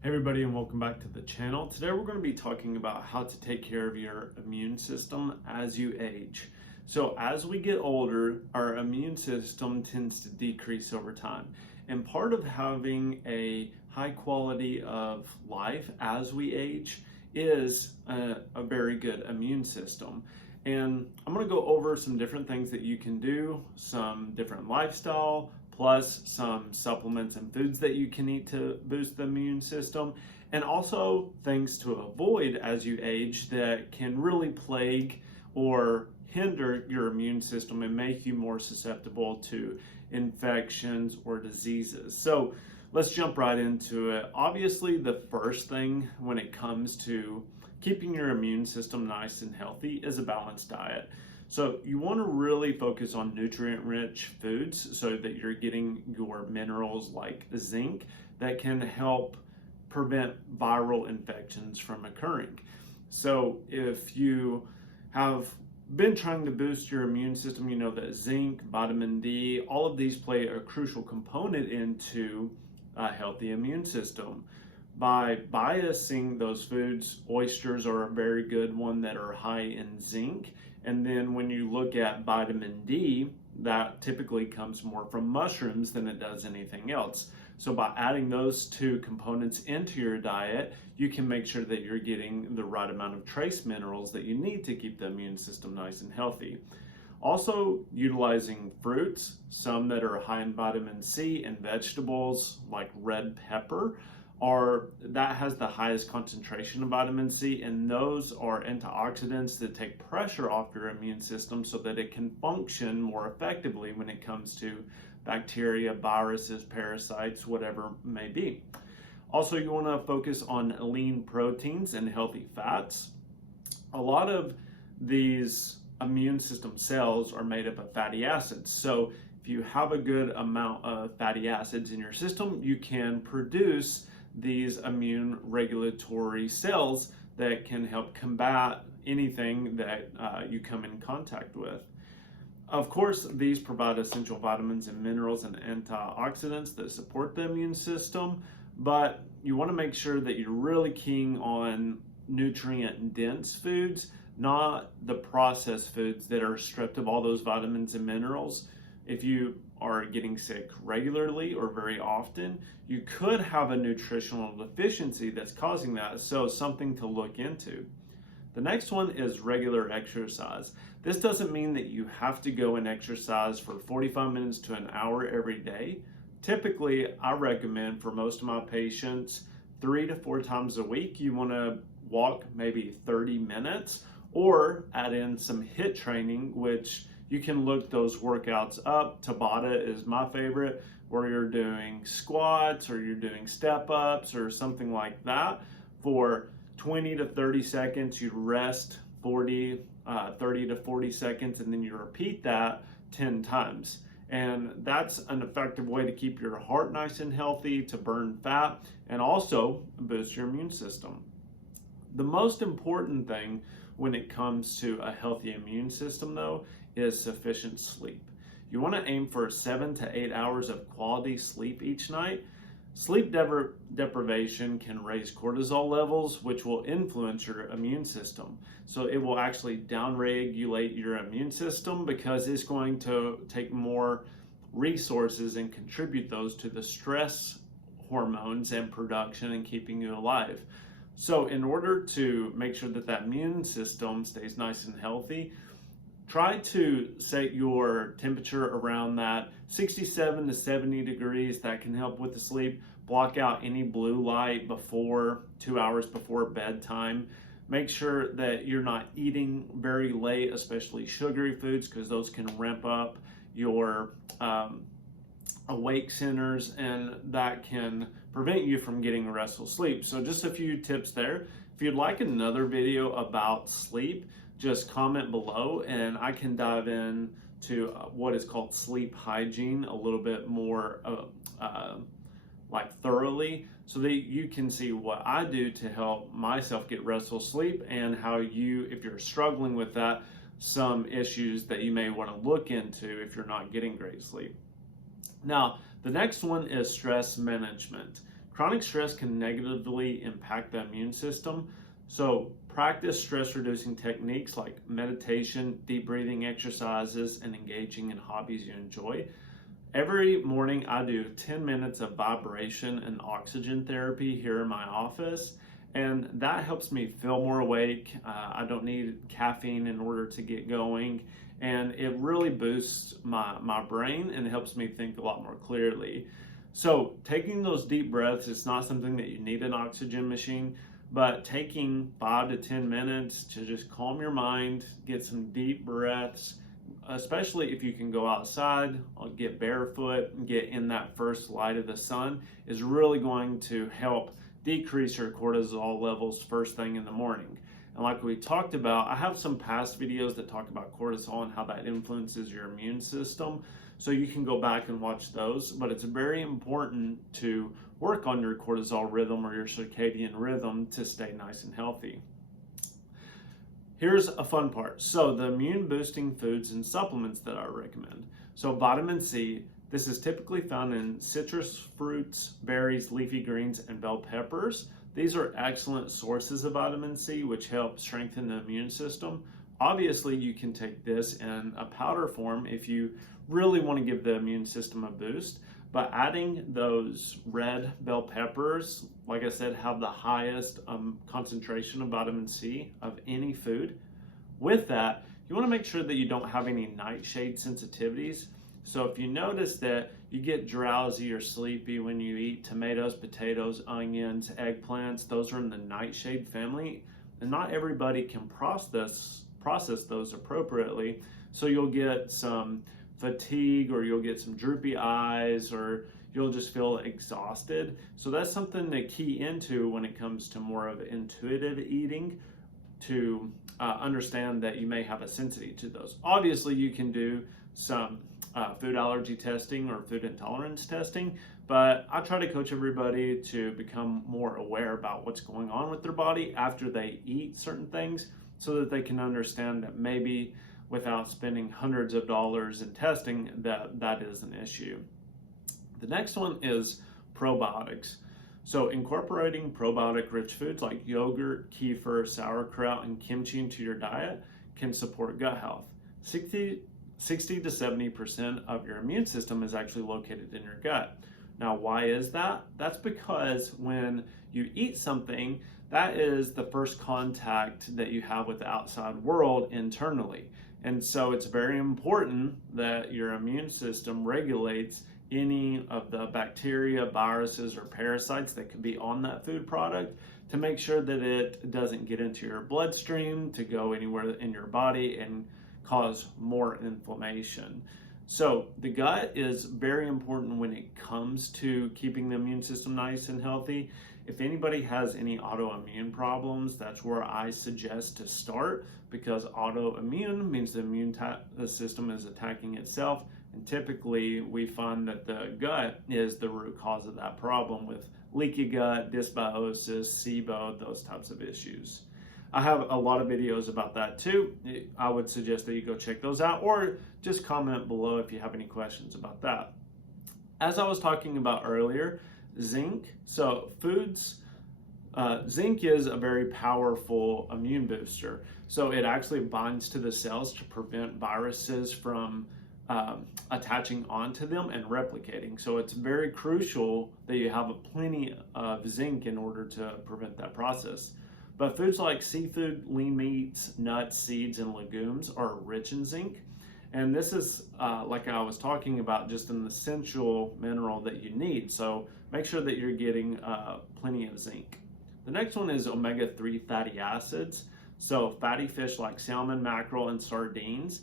Hey everybody, and welcome back to the channel. Today we're going to be talking about how to take care of your immune system as you age. So as we get older, our immune system tends to decrease over time. And part of having a high quality of life as we age is a very good immune system. And I'm going to go over some different things that you can do, some different lifestyle, plus some supplements and foods that you can eat to boost the immune system, and also things to avoid as you age that can really plague or hinder your immune system and make you more susceptible to infections or diseases. So let's jump right into it. Obviously, the first thing when it comes to keeping your immune system nice and healthy is a balanced diet. So you want to really focus on nutrient-rich foods so that you're getting your minerals like zinc that can help prevent viral infections from occurring. So if you have been trying to boost your immune system, you know that zinc, vitamin D, all of these play a crucial component into a healthy immune system. By biasing those foods, oysters are a very good one that are high in zinc. And then when you look at vitamin D, that typically comes more from mushrooms than it does anything else. So by adding those two components into your diet, you can make sure that you're getting the right amount of trace minerals that you need to keep the immune system nice and healthy. Also, utilizing fruits, some that are high in vitamin C, and vegetables like red pepper that has the highest concentration of vitamin C, and those are antioxidants that take pressure off your immune system so that it can function more effectively when it comes to bacteria, viruses, parasites, whatever it may be. Also, you want to focus on lean proteins and healthy fats. A lot of these immune system cells are made up of fatty acids. So if you have a good amount of fatty acids in your system, you can produce these immune regulatory cells that can help combat anything that you come in contact with. Of course, these provide essential vitamins and minerals and antioxidants that support the immune system, but you want to make sure that you're really keying on nutrient-dense foods, not the processed foods that are stripped of all those vitamins and minerals. If you are getting sick regularly or very often, you could have a nutritional deficiency that's causing that, so something to look into. The next one is regular exercise. This doesn't mean that you have to go and exercise for 45 minutes to an hour every day. Typically, I recommend for most of my patients 3 to 4 times a week. You want to walk maybe 30 minutes or add in some HIIT training, which you can look those workouts up. Tabata is my favorite, where you're doing squats or you're doing step ups or something like that. For 20 to 30 seconds, you rest 30 to 40 seconds, and then you repeat that 10 times. And that's an effective way to keep your heart nice and healthy, to burn fat, and also boost your immune system. The most important thing when it comes to a healthy immune system, though, is sufficient sleep. You want to aim for 7 to 8 hours of quality sleep each night. Sleep deprivation can raise cortisol levels, which will influence your immune system. So it will actually downregulate your immune system because it's going to take more resources and contribute those to the stress hormones and production and keeping you alive. So in order to make sure that that immune system stays nice and healthy, try to set your temperature around that 67 to 70 degrees. That can help with the sleep. Block out any blue light before 2 hours before bedtime. Make sure that you're not eating very late, especially sugary foods, because those can ramp up your awake centers, and that can prevent you from getting restful sleep. So just a few tips there. If you'd like another video about sleep, just comment below and I can dive in to what is called sleep hygiene a little bit more thoroughly, so that you can see what I do to help myself get restful sleep, and how you, if you're struggling with that, some issues that you may want to look into if you're not getting great sleep. Now, the next one is stress management. Chronic stress can negatively impact the immune system. So practice stress reducing techniques like meditation, deep breathing exercises, and engaging in hobbies you enjoy. Every morning I do 10 minutes of vibration and oxygen therapy here in my office, and that helps me feel more awake. I don't need caffeine in order to get going, and it really boosts my brain and helps me think a lot more clearly. So taking those deep breaths, it's not something that you need an oxygen machine, but taking 5 to 10 minutes to just calm your mind, get some deep breaths, especially if you can go outside, get barefoot, and get in that first light of the sun, is really going to help decrease your cortisol levels first thing in the morning. And like we talked about, I have some past videos that talk about cortisol and how that influences your immune system. So you can go back and watch those, but it's very important to work on your cortisol rhythm or your circadian rhythm to stay nice and healthy. Here's a fun part. So the immune boosting foods and supplements that I recommend. So vitamin C, this is typically found in citrus fruits, berries, leafy greens, and bell peppers. These are excellent sources of vitamin C, which help strengthen the immune system. Obviously, you can take this in a powder form if you really want to give the immune system a boost. But adding those red bell peppers, like I said, have the highest concentration of vitamin C of any food. With that, you want to make sure that you don't have any nightshade sensitivities. So if you notice that you get drowsy or sleepy when you eat tomatoes, potatoes, onions, eggplants, those are in the nightshade family, and not everybody can process those appropriately. So you'll get some fatigue, or you'll get some droopy eyes, or you'll just feel exhausted. So that's something to key into when it comes to more of intuitive eating, to understand that you may have a sensitivity to those. Obviously, you can do some food allergy testing or food intolerance testing, but I try to coach everybody to become more aware about what's going on with their body after they eat certain things, so that they can understand that maybe without spending hundreds of dollars in testing, that is an issue. The next one is probiotics. So incorporating probiotic rich foods like yogurt, kefir, sauerkraut, and kimchi into your diet can support gut health. 60 to 70% of your immune system is actually located in your gut. Now, why is that? That's because when you eat something, that is the first contact that you have with the outside world internally. And so it's very important that your immune system regulates any of the bacteria, viruses, or parasites that could be on that food product, to make sure that it doesn't get into your bloodstream, to go anywhere in your body and cause more inflammation. So the gut is very important when it comes to keeping the immune system nice and healthy. If anybody has any autoimmune problems, that's where I suggest to start, because autoimmune means the immune system is attacking itself. And typically we find that the gut is the root cause of that problem, with leaky gut, dysbiosis, SIBO, those types of issues. I have a lot of videos about that too. I would suggest that you go check those out, or just comment below if you have any questions about that. As I was talking about earlier, zinc. So zinc is a very powerful immune booster. So it actually binds to the cells to prevent viruses from attaching onto them and replicating. So it's very crucial that you have plenty of zinc in order to prevent that process. But foods like seafood, lean meats, nuts, seeds, and legumes are rich in zinc. And this is, like I was talking about, just an essential mineral that you need. So make sure that you're getting plenty of zinc. The next one is omega-3 fatty acids. So fatty fish like salmon, mackerel, and sardines.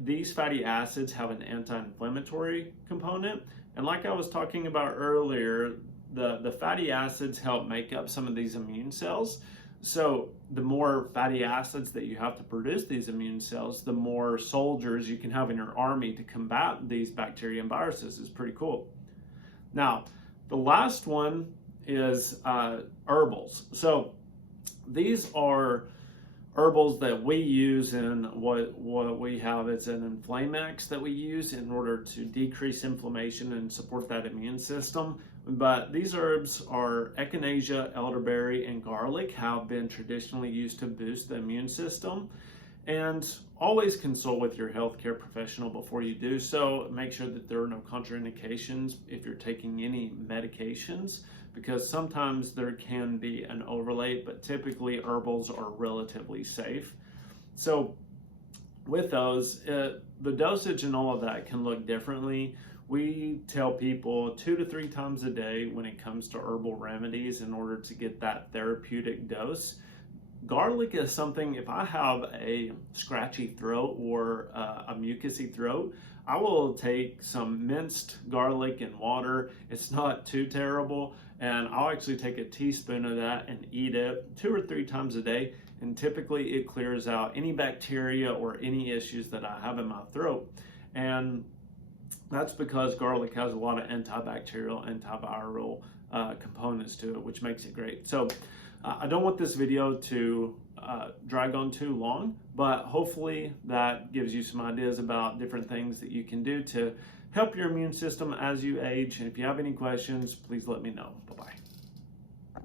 These fatty acids have an anti-inflammatory component. And like I was talking about earlier, the fatty acids help make up some of these immune cells. So the more fatty acids that you have to produce these immune cells, the more soldiers you can have in your army to combat these bacteria and viruses. Is pretty cool. Now, the last one is herbals. So these are herbals that we use in what we have. It's an Inflamex that we use in order to decrease inflammation and support that immune system. But these herbs are echinacea, elderberry, and garlic have been traditionally used to boost the immune system. And always consult with your healthcare professional before you do so. Make sure that there are no contraindications if you're taking any medications, because sometimes there can be an overlay, but typically herbals are relatively safe. So with those, the dosage and all of that can look differently. We tell people 2 to 3 times a day when it comes to herbal remedies in order to get that therapeutic dose. Garlic is something, if I have a scratchy throat or a mucousy throat, I will take some minced garlic and water. It's not too terrible, and I'll actually take a teaspoon of that and eat it 2 or 3 times a day, and typically it clears out any bacteria or any issues that I have in my throat. And that's because garlic has a lot of antibacterial, antiviral components to it, which makes it great. So I don't want this video to drag on too long, but hopefully that gives you some ideas about different things that you can do to help your immune system as you age. And if you have any questions, please let me know. Bye-bye.